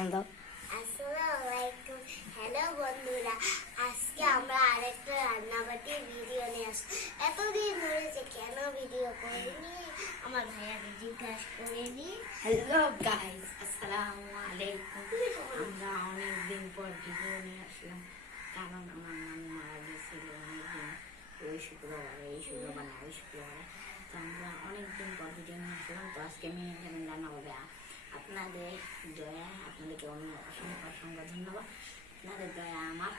সালাম দাও। আসসালামু আলাইকুম। হ্যালো বন্ধুরা, আজকে আমরা আরেকটা রান্নাবাটির ভিডিও নিয়ে আসছি। এতদিন ধরে যে কেন ভিডিও করিনি আমার ভাইয়াকে জিজ্ঞাসা করিনি। হ্যালো গাইস, আসসালামু আলাইকুম। আমরা অনেকদিন পর ভিডিও নিয়ে আসলাম, কারণ আমার নানু মারা গেছিল অনেকদিন। ওই শুক্রবার না ওই শুক্রবারে, তো আমরা অনেকদিন পর ভিডিও নিয়ে আসলাম। তো আজকে আমি এখানে রান্না হবে। আপনাদের দয়া, আপনাদেরকে অনেক অসংখ্য ধন্যবাদ। আপনাদের দয়া আমার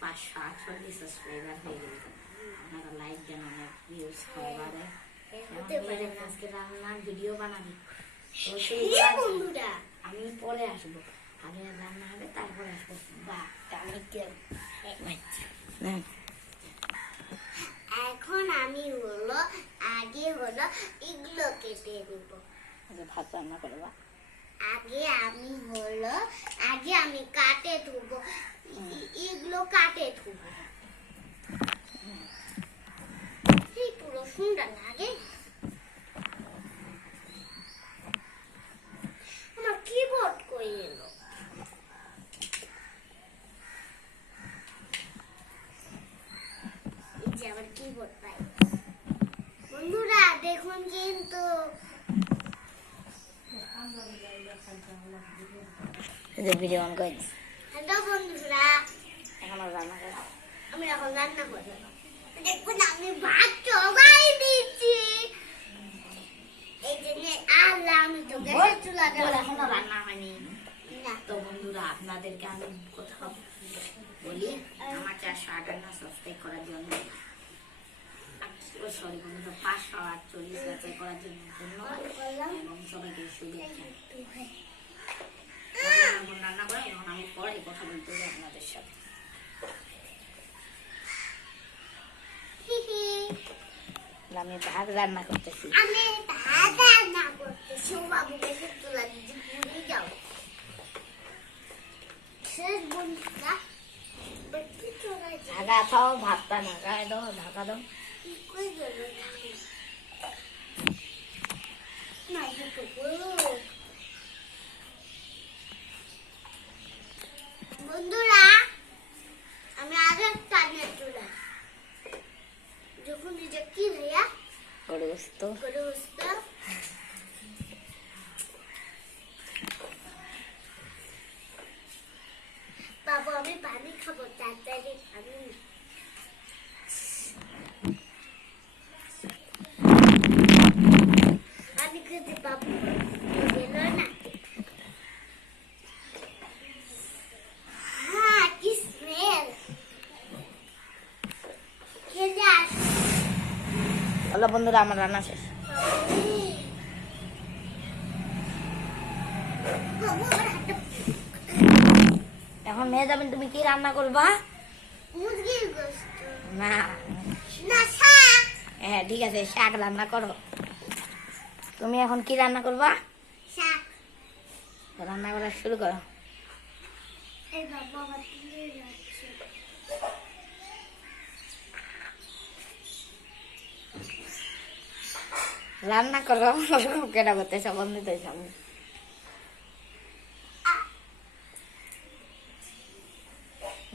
548 সাবস্ক্রাইবার হয়ে গেল। আপনারা লাইক দেন, অনেক ভিউজ খাবারে। আজকে রান্নার ভিডিও বানাবি বন্ধুরা, আমি পরে আসবো, আগে রান্না হবে তারপরে আসবো। এখন আমি আগে এগুলো কেটে নিব। ভাত রান্না করবা। আগে আমি কাটে ধুবো, এগুলো কাটে ধুবো। এই পুরো সুন্দর লাগে। আমার কিবোর্ড কই এলো? এই যে আমার কিবোর্ড পাই। বন্ধুরা দেখুন কিন্তু ভিডিও অন করে হ্যালো বন্ধুরা, এখন রান্না করবো। আমি এখন রান্না করবো। দেখুন আমি ভাত চড়াই দিচ্ছি। এই জন্য আল্লাহ আমি তো গ্যাসের চুলাটা এখনো রান্না হয়নি না। তো বন্ধুরা, আপনাদেরকে আমি কোথাও বলি, আমার 458 সাবস্ক্রাইব করার জন্য, সরি বন্ধুরা, 548 সাবস্ক্রাইব করার জন্য ধন্যবাদ এবং সবাইকে শুভেচ্ছা। রান্না করে এখন আমি পরে কথা বলতে যাই আপনাদের সাথে। আমি ভাত রান্না করতেছি। আমি ভাত রান্না করতেছি। ও বাবু গ্যাসের চুলা দিদি পুড়ে যাও। শেষ বন্ধুরা, বেশি চড়াই ঢাকা খাও, ভাতটা ঢাকা দাও, ঢাকা দাও। কই গেল? না এটুকু বন্ধুরা, আমি আগে কানের চুলা যখন নিজে কি ভাইয়া গরু গোস্ত। করে বসতো। বাবু আমি পানি খাবো, তাড়াতাড়ি পানি। পানি খেতে বাবু গেল না। হ্যাঁ, কি স্মেল! খেতে আস। হলো বন্ধুরা, আমার রান্না শেষ। এখন মেয়ে যাবেন, তুমি কি রান্না করবা? মুরগির গোশত না, না, শাক। হ্যাঁ ঠিক আছে, শাক রান্না করো। তুমি এখন কি রান্না করবা? শাক। রান্না করা শুরু করো। এই বাবা আবার তুলে যাচ্ছে। রান্না করো, কেনা করতেছ বন্ধু তো সামনে।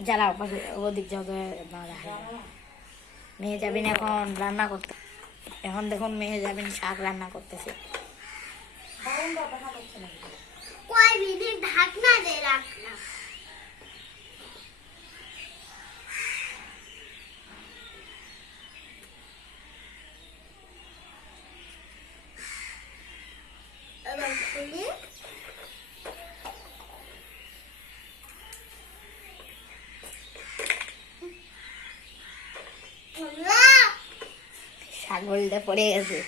যারা ওদিক যাবে মেয়ে যাবেন এখন রান্না করতে। এখন দেখুন মেয়ে যাবেন শাক রান্না করতেছে। কয় মিনিট ঢাকনা দিয়ে রাখলাম। এবার খুলি। শাক বলতে পড়ে গেছে।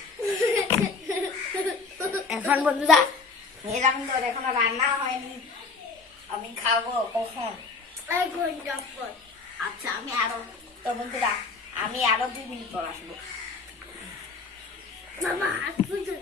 এখন বন্ধুরা, মেয়েরা কিন্তু এখনো রান্না হয়নি, আমি খাবো কখন? এক ঘন্টা পর। আচ্ছা তো বন্ধুরা, আমি আরো 2 মিনিট পর আসবো। মামা হাত পুজো